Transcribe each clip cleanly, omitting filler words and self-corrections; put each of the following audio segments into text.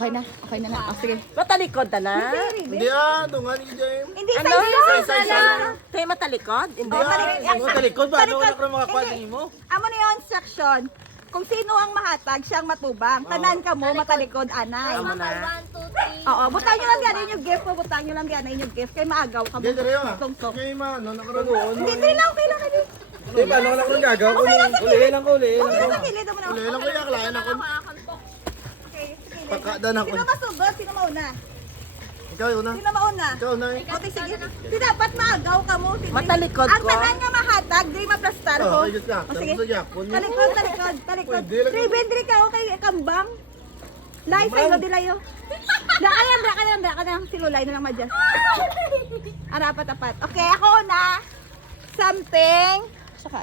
Okay na lang. Sige. Matalikod na na. Hindi dungan ni James. Hindi, Ano? Kaya matalikod? Hindi. Matalikod ba? Ano na ka makakuha mo? Amo na yun, section. Kung sino ang mahatag, siyang matubang. Tanan ka mo, matalikod, anay. Amo na. Oo, butahan nyo lang yan. Inyong gift po, butahan nyo lang yan. Inyong gift. Kay maagaw ka mo. Hindi dire ha. Tungtok. Okay ma, no nakaroon. Hindi lang, okay lang. Hindi, paano ka lang kung gagaw? Ulihin lang ko, ulihin Okay lang lang ko. sa kilid mo na. Uli lang ko yak lain ako. Okay, sa kilid. Pagkadan ako. Sino masugod? Sino mauna? Ikaw una. Sino mauna? Ikaw na. Okay, sige. Di dapat maagaw ka mo. Matalikod Ang ko. tanan nga mahatag, di maplastar ko. Oh, ayos ka. O, sige. Tapos yapon mo. Talikod. Pwede lang. Ribbon, diri ka, okay, kambang. Lay, sa'yo, dilayo. Daka lang. Silulay na lang madyan. Arapat-apat. Okay, ako na. Something. Saka.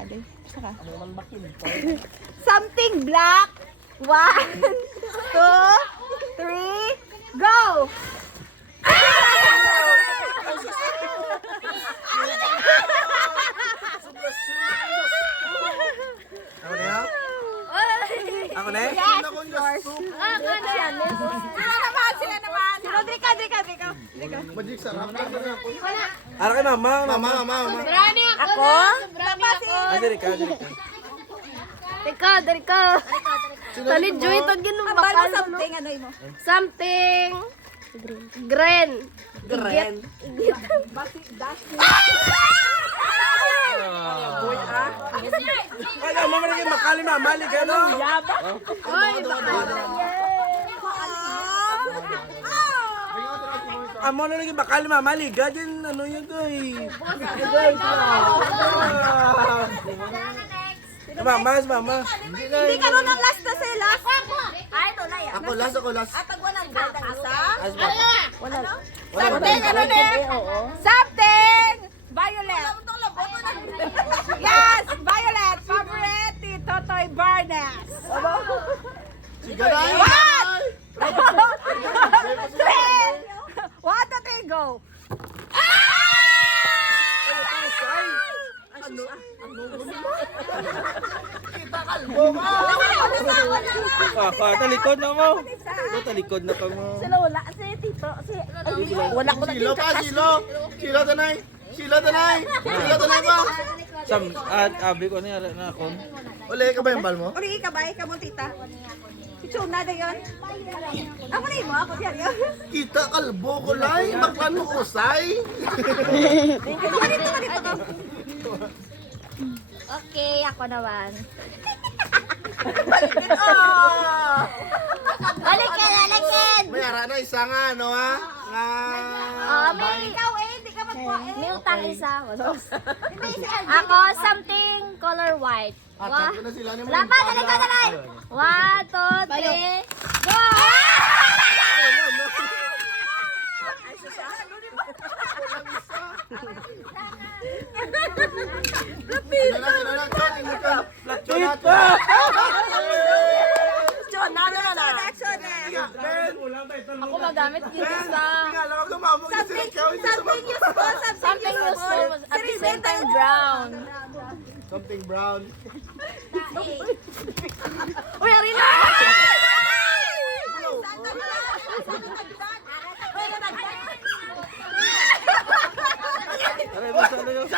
Something black. 1, 2, 3, go! Ako na yan? Ako na yan? Yes, of course. Sila naman. Sino, Drika. Magic sarap lang na ako. Ara kay mama. Mama. Ako? Diri ka. Dari ka. Tali Joy to gin Ang bal mo bakal something, ano mo? something green. Gren. Ay, mama lagi makali mamali ka no. Amo na lagi makali mamali ka din ano yun kay. Mama. Hindi ka rin ang last na sila. Ay, ito na yan. Ako last. Atag 100 ang isa. Something, ano na? Something! Violet. Yes, Violet. Favorite ni Totoy Barnes. Sigaray. Three. 1, 2, 3, go. Talikod na mo. Talikod na ka mo. Sila wala. Si Tito. Wala ko na Silo pa, silo. Silo tanay pa. Abi ko na ako. Uli ka ba yung bal mo? Uri ka ba? Ikaw mo, tita. Si Chuna na yun. Ako na mo. Ako diyan yun. Kita kalbo ko lay. Baklan mo usay. Ito ka dito ka. Okay, ako naman. Balikin. Mayara na isa nga, ano ha? Nga... May Ikaw eh, hindi ka magkuha eh. may utang isa. Ako, something color white. Atat ko na sila ni mo. Wala pa, dali ko. 1, 2, 3, go! Sino na? John, ano na? Ako magamit dito sa Tingala ko gumamog yung sila ikaw. Something useful. something useful at the same time brown. Something brown. Uy, Arina! Aray, basta na yung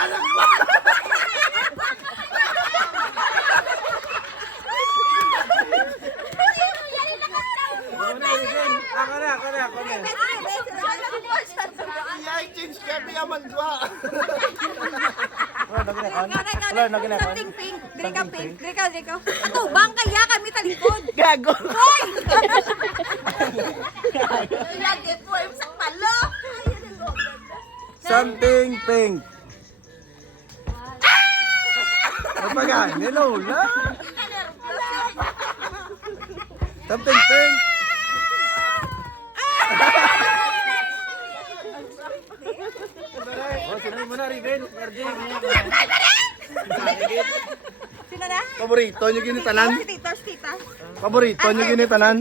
Ako na. Iyay, change kami yaman ko. Something pink. Diri ka pink. Diri ka. Ato, bang kaya kami talikod. Gago. Hoy! Lagi po yung sa palo. something pink. Ano pa ka? Nilula. Something pink. Sinabi mo na, Riven. Sino na? Paborito nyo ginitanan? Si Tito, si Tita. Paborito nyo ginitanan?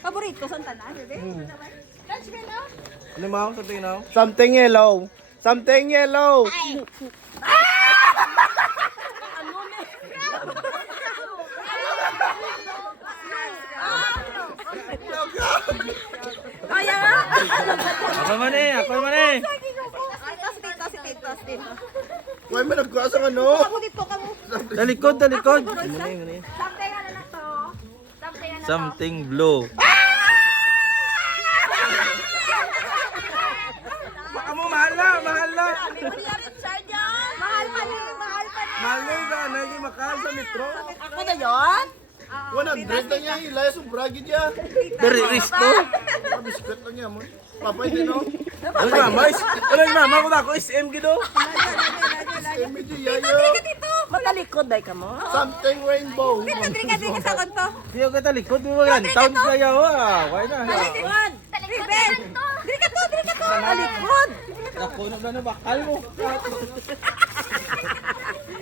Paborito, saan tanan? Ano mo? Something now? Something yellow. Something yellow. Kaya nga. Ako man eh, ako man eh. Si Tito. Kuya mo nagkuha sa ano? Ako dito, kamu. Talikod. Ano na yun? Something ano na to? Something blue. Baka mo mahal na. Mahal pa ni. Mahal na yun, naging makahal sa metro. Ako na yun? 100 lang niya, ilaya sa bragi niya. Pero risto. Biskuit lang niya mo. Papay din no? Ano yung mama ko na ako, SM gido. Medyo yayo. Matalikod ba ka mo? Something rainbow. Dili ka sa konto. Di ako katalikod, di mo yan. Taon sa yaw ah. Why na? Talikod! Riben. Dili ka to. Talikod! Ako na bakal mo.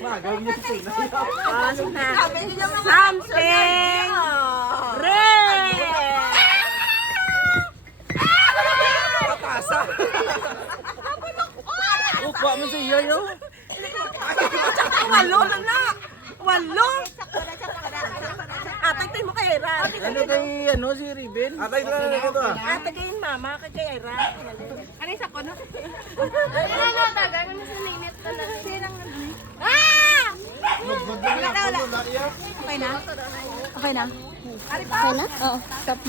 Magawin niya ito. Ano na? Something red! Patasa. Kuha mo sa yayo. Walo na na! Walo! Atay tayo mo kay Ira. Ano kay si Riben? Atay lang na ito ah. Atay kayo mama kay Ira. Ano isa ko no? Wala. Okay na? Okay na? Oo, stop.